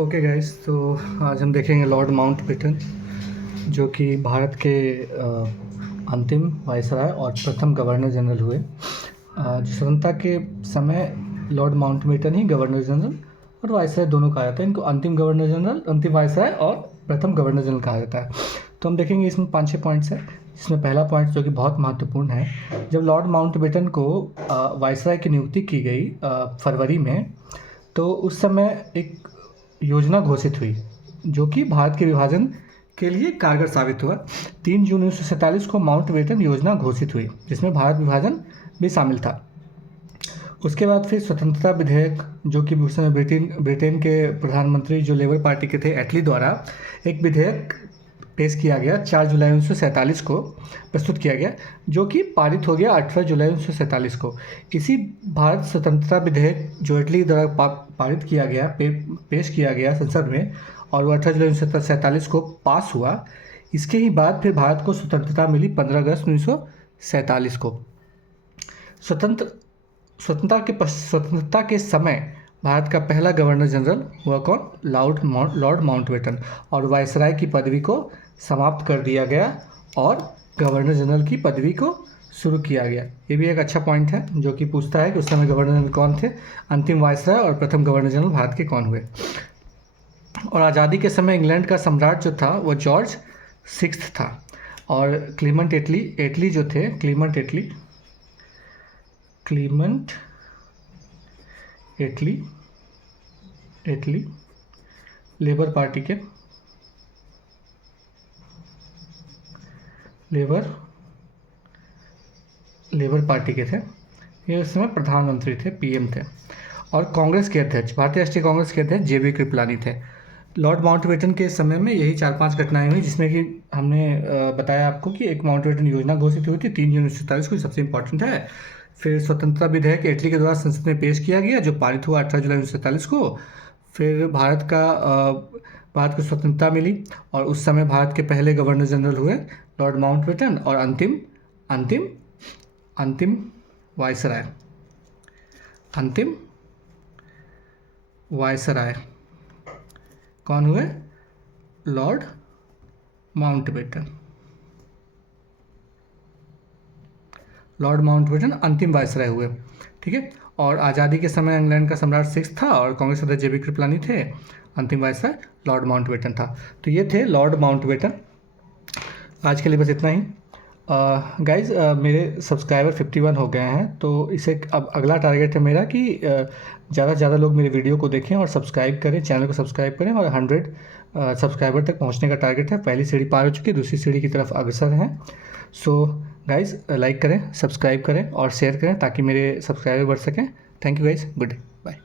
Okay guys, तो आज हम देखेंगे लॉर्ड माउंटबेटन, जो कि भारत के अंतिम वायसराय और प्रथम गवर्नर जनरल हुए। जो स्वतंत्रता के समय लॉर्ड माउंटबेटन ही गवर्नर जनरल और वायसराय दोनों कहा जाता है। इनको अंतिम गवर्नर जनरल, अंतिम वायसराय और प्रथम गवर्नर जनरल कहा जाता है। तो हम देखेंगे इसमें 5-6 पॉइंट्स हैं, जिसमें पहला पॉइंट जो कि बहुत महत्वपूर्ण है, जब लॉर्ड माउंटबेटन को वायसराय की नियुक्ति की गई फरवरी में, तो उस समय एक योजना घोषित हुई जो कि भारत के विभाजन के लिए कारगर साबित हुआ। 3 जून 1947 को माउंटबेटन योजना घोषित हुई, जिसमें भारत विभाजन भी शामिल था। उसके बाद फिर स्वतंत्रता विधेयक, जो कि उस समय ब्रिटेन के प्रधानमंत्री जो लेबर पार्टी के थे, एटली द्वारा एक विधेयक पेश किया गया 4 जुलाई 1947 को प्रस्तुत किया गया, जो कि पारित हो गया 18 जुलाई 1947 को। इसी भारत स्वतंत्रता विधेयक जो इटली द्वारा पारित किया गया, पेश किया गया संसद में, और वो 18 जुलाई 1947 को पास हुआ। इसके ही बाद फिर भारत को स्वतंत्रता मिली 15 अगस्त 1947 को। स्वतंत्रता के समय भारत का पहला गवर्नर जनरल हुआ कौन? Lord Mountbatten. और वायसराय की पदवी को समाप्त कर दिया गया और गवर्नर जनरल की पदवी को शुरू किया गया। ये भी एक अच्छा पॉइंट है, जो कि पूछता है कि उस समय गवर्नर जनरल कौन थे, अंतिम वायसराय और प्रथम गवर्नर जनरल भारत के कौन हुए। और आज़ादी के समय इंग्लैंड का सम्राट जो था वो जॉर्ज 6 था, और क्लीमेंट एटली जो थे, क्लीमेंट एटली लेबर पार्टी के थे। ये उस समय प्रधानमंत्री थे, पीएम थे। और कांग्रेस के अध्यक्ष, भारतीय राष्ट्रीय कांग्रेस के अध्यक्ष जेबी कृपलानी थे। लॉर्ड माउंटबेटन के समय में यही 4-5 घटनाएं हुई, जिसमें कि हमने बताया आपको कि एक माउंटबेटन योजना घोषित हुई थी 3 जून 1947 को, सबसे इंपॉर्टेंट है। फिर स्वतंत्रता विधेयक इटली के द्वारा संसद में पेश किया गया, जो पारित हुआ 18 जुलाई 1947 को। फिर भारत को स्वतंत्रता मिली, और उस समय भारत के पहले गवर्नर जनरल हुए लॉर्ड माउंटबेटन। और अंतिम वायसराय कौन हुए? लॉर्ड माउंटबेटन अंतिम वायसराय हुए, ठीक है। और आज़ादी के समय इंग्लैंड का सम्राट 6 था, और कांग्रेस अध्यक्ष जेबी कृपलानी थे। अंतिम वायसराय लॉर्ड माउंटबेटन था। तो ये थे लॉर्ड माउंटबेटन। आज के लिए बस इतना ही। गाइज, मेरे सब्सक्राइबर 51 हो गए हैं, तो इसे अब अगला टारगेट है मेरा कि ज़्यादा से ज़्यादा लोग मेरे वीडियो को देखें और सब्सक्राइब करें, चैनल को सब्सक्राइब करें, और 100 सब्सक्राइबर तक पहुंचने का टारगेट है। पहली सीढ़ी पार हो चुकी है, दूसरी सीढ़ी की तरफ अग्रसर हैं। सो गाइज, लाइक करें, सब्सक्राइब करें और शेयर करें, ताकि मेरे सब्सक्राइबर बढ़ सकें। Thank you guys, good day.